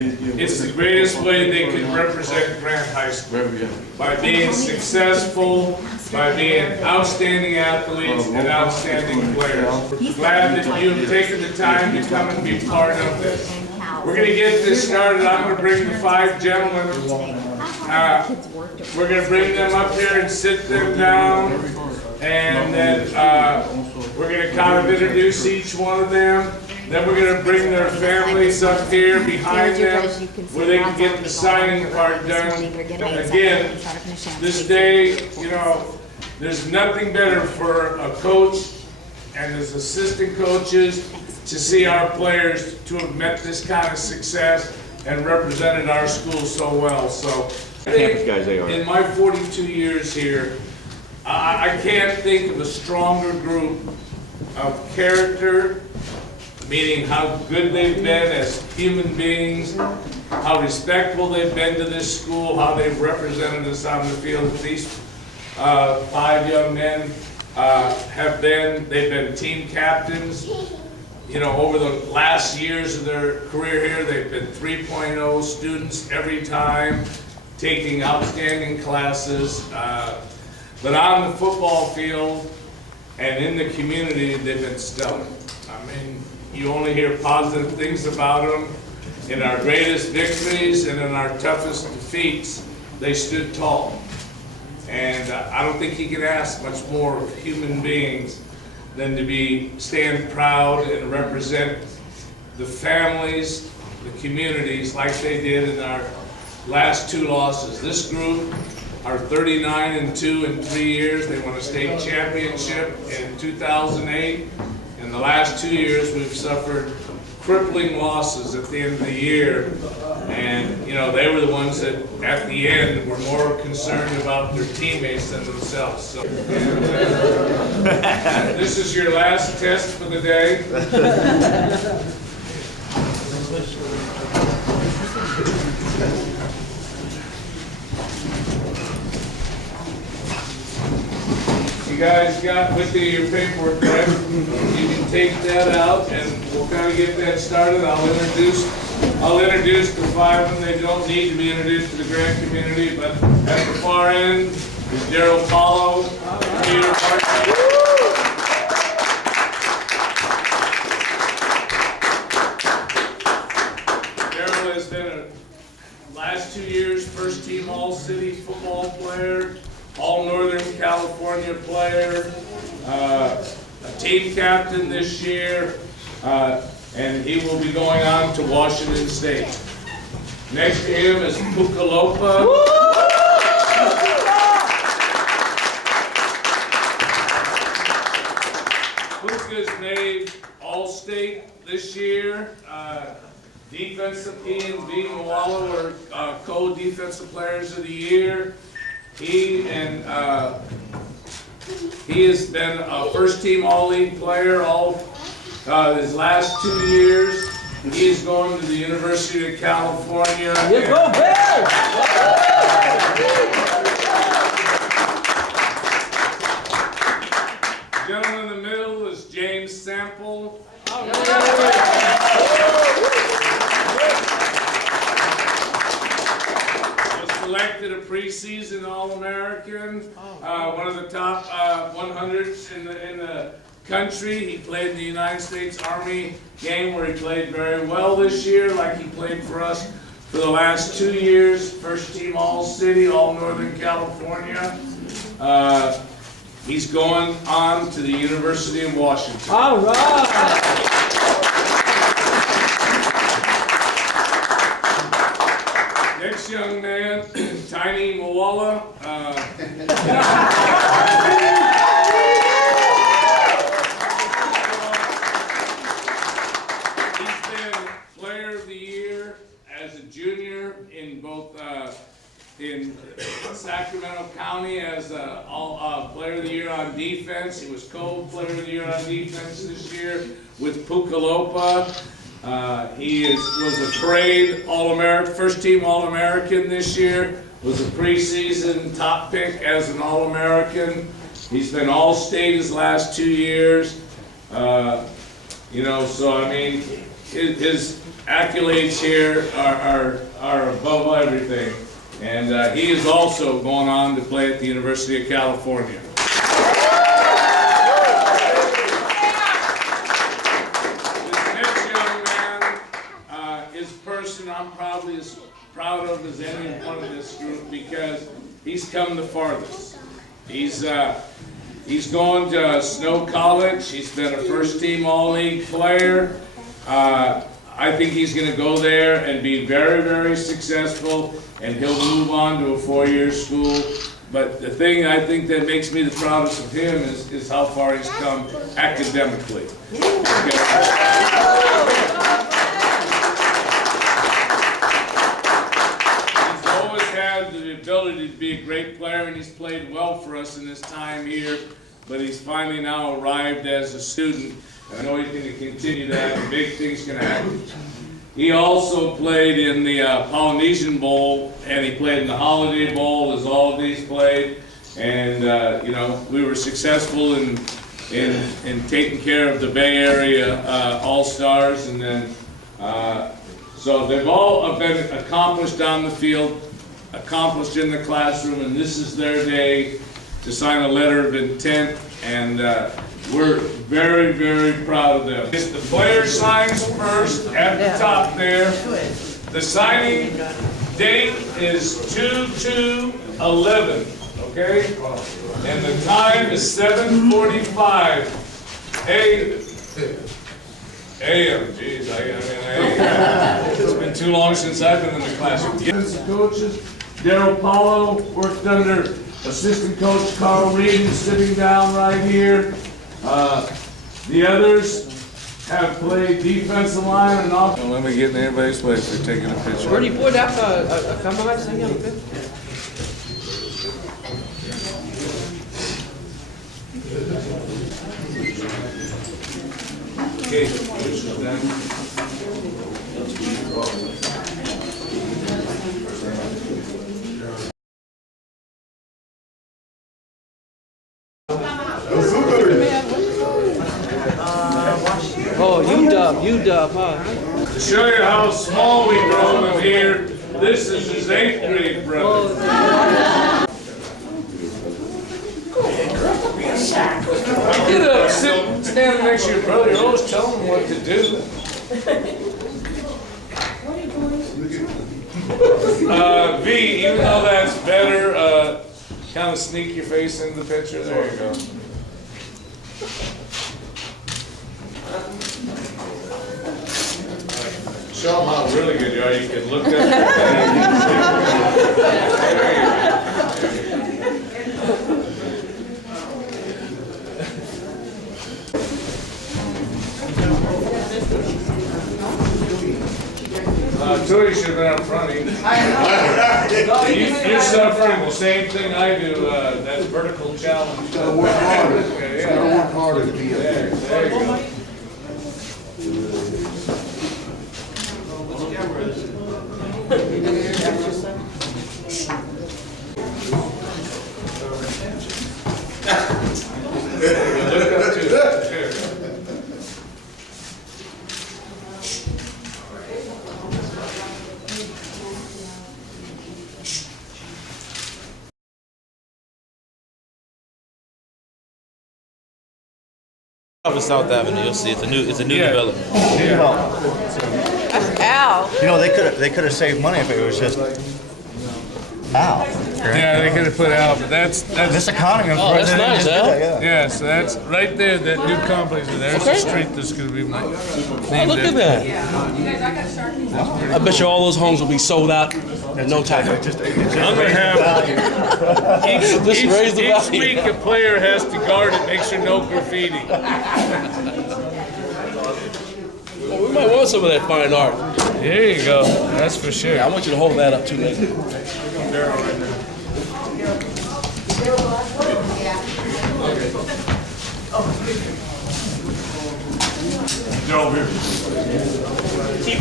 It's the greatest way they can represent Grant High School. By being successful, by being outstanding athletes and outstanding players. Glad that you have taken the time to come and be part of this. We're going to get this started. I'm going to bring the 5 gentlemen. We're going to bring them up here and sit them down. And then we're going to kind of introduce each one of them. Then we're going to bring their families up here behind them where they can get the signing part done. Again, this day, you know, there's nothing better for a coach and his assistant coaches to see our players to have met this kind of success and represented our school so well. So I think in my 42 years here, I can't think of a stronger group of character, meaning how good they've been as human beings, how respectful they've been to this school, how they've represented us on the field. These 5 young men have been, they've been team captains. You know, over the last years of their career here, they've been 3.0 students every time, taking outstanding classes. But on the football field and in the community, they've been stellar. I mean, you only hear positive things about them. In our greatest victories and in our toughest defeats, they stood tall. And I don't think you can ask much more of human beings than to stand proud and represent the families, the communities, like they did in our last 2 losses. This group are 39-2 in 3 years. They won a state championship in 2008. In the last 2 years, we've suffered crippling losses at the end of the year. And, you know, they were the ones that, at the end, were more concerned about their teammates than themselves. So, this is your last test for the day. You guys got with you your paperwork there. You can take that out and we'll kind of get that started. I'll introduce the 5 of them. They don't need to be introduced to the Grant community, but at the far end is Daryl Paulo, Peter Parker. Daryl has been a last 2 years first team All-City football player, all Northern California player, a team captain this year, and he will be going on to Washington State. Next to him is Pucalopa. Puka's made All-State this year. Defensive team, Bean Moala were co-defensive players of the year. He has been a first-team All-League player all his last 2 years. He is going to the University of California. The gentleman in the middle is James Sample. Selected a preseason All-American, one of the top 100s in the country. He played in the United States Army game where he played very well this year, like he played for us for the last 2 years. First team All-City, all Northern California. He's going on to the University of Washington. All right. Next young man, Tiny Moala. He's been Player of the Year as a junior in both in Sacramento County as Player of the Year on defense. He was co-Player of the Year on defense this year with Pucalopa. He was a parade All-American, first team All-American this year, was a preseason top pick as an All-American. He's been All-State his last 2 years. You know, so I mean, his accolades here are above everything. And he is also going on to play at the University of California. This next young man is a person I'm probably as proud of as any one of this group because he's come the farthest. He's going to Snow College. He's been a first-team All-League player. I think he's going to go there and be very, very successful, and he'll move on to a four-year school. But the thing I think that makes me the proudest of him is how far he's come academically. Okay. He's always had the ability to be a great player, and he's played well for us in his time here, but he's finally now arrived as a student. I know he's going to continue to have big things going to happen. He also played in the Polynesian Bowl, and he played in the Holiday Bowl, as all of these played. And you know, we were successful in taking care of the Bay Area All-Stars, and then so they've all been accomplished on the field, accomplished in the classroom, and this is their day to sign a letter of intent. And we're very, very proud of them. It's the player signs first at the top there. The signing date is 2/2/11, okay? And the time is 7:45 a.m. Geez, it's been too long since I've been in the classroom. Coaches, Daryl Paulo worked under assistant coach Carl Reed, sitting down right here. The others have played defensive line and off. Let me get in everybody's place. They're taking a picture. Where do you put out a camera? Okay. Oh, UW, huh? To show you how small we grow in here, this is his 8th grade brother. Get up, stand next to your brother. You always tell him what to do. V, even though that's better, kind of sneak your face into the picture. There you go. Show them how really good you are. You can look at Tui should have been out front. You're suffering the same thing I do. That vertical challenge. Work harder. Yeah. Work harder to be There you go. Look up to it. Off of South Avenue, you'll see it's a new Yeah. development. That's Al. You know, they could have saved money if it was just Al. Yeah, they could have put out, but that's This economy. Oh, that's nice, Al. yeah. So that's right there. That new complex. There's the street that's going to be named. Oh, look at that. I bet you all those homes will be sold out in no time. I'm going to have each week a player has to guard it, make sure no graffiti. Well, we might want some of that fine art. There you go. That's for sure. Yeah, I want you to hold that up too, man. They're over here.